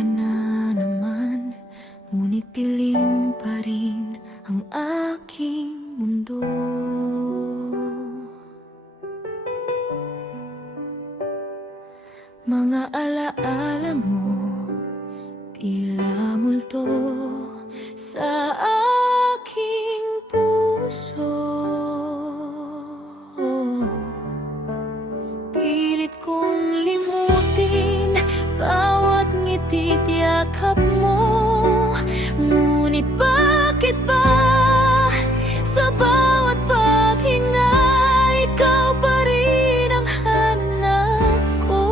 ka na naman, ngunit dilim pa rin ang aking mundo. Mga alaala mo, tila multo sa aking puso. Pilit kong limutin bawat ngiti't yakap mo, ngunit bakit ba sa bawat paghinga ikaw pa rin ang hanap ko?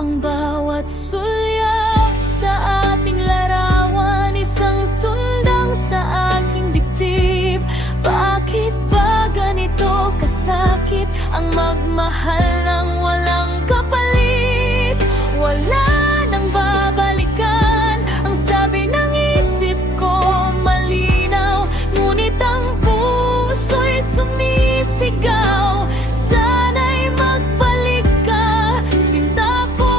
Ang bawat sulyap sa ating larawan, isang sundang sa aking dibdib. Bakit ba ganito kasakit ang magmahal ng walang kapalit? Wala nang babalikan, ang sabi ng isip ko malinaw, ngunit ang puso'y sumisigaw. Sana'y magbalik ka, sinta ko.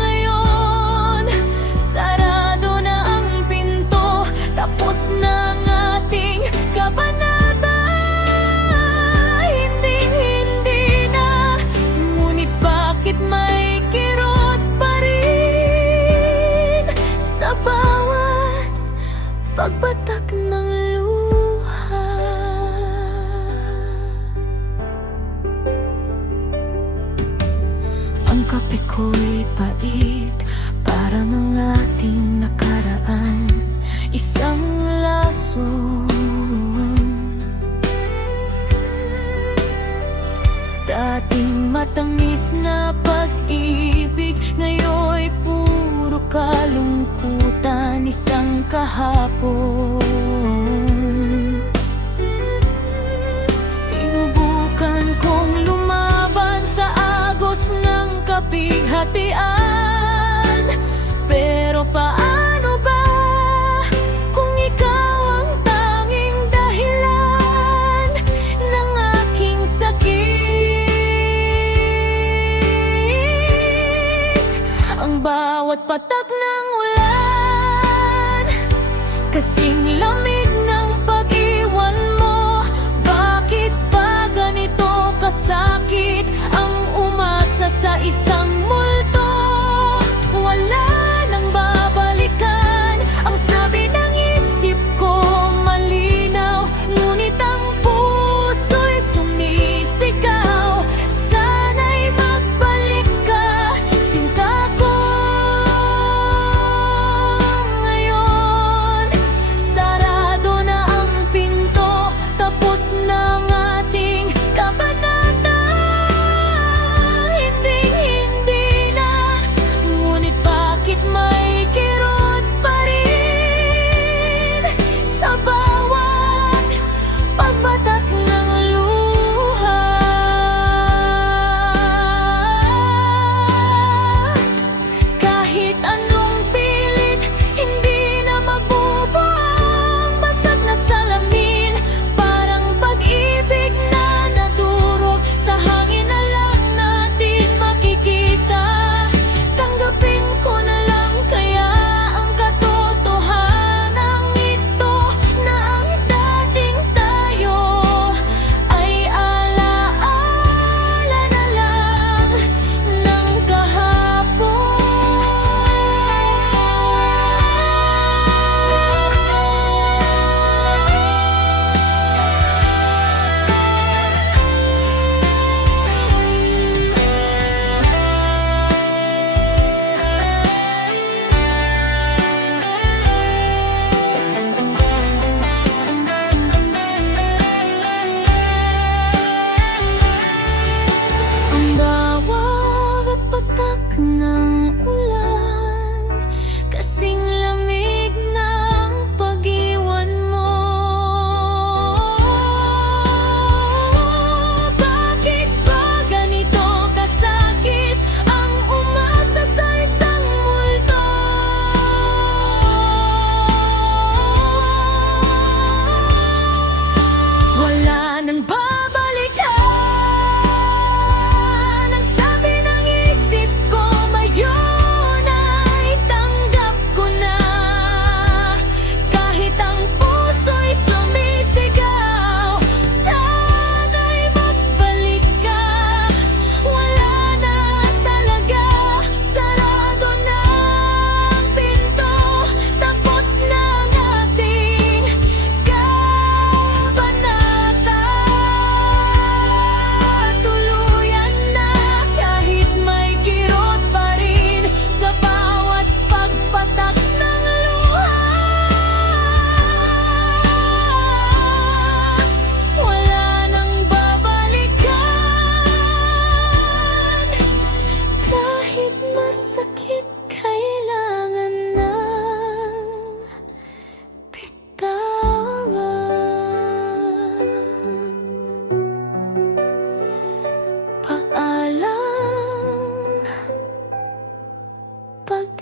Ngayon, sarado na ang pinto, tapos na ang ating kabanata. Hindi na, ngunit bakit may kirot pa rin sa bawat pagbatak ng luha? Ang kape ko'y pait, parang ang ating nakaraan, isang lason. Dating matamis na pag-ibig, ngayon'y puro kalungkutan, isang kahapon. Sinubukan kong lumaban sa agos ng kapighatian, pero paano ba kung ikaw ang tanging dahilan ng aking sakit? Ang bawat patak ng ulan, kasing lamig ng pag-iwan mo. Bakit ba ganito kasakit ang umasa sa isang multo? Wala nang babalikan, ang sabi ng isip ko malinaw, ngunit ang puso'y sumisigaw. Sana'y magbalik ka, sinta ko. Ngayon, sarado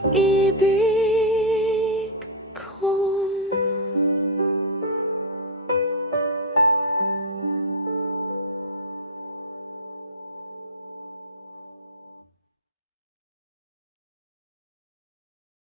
pag-ibig.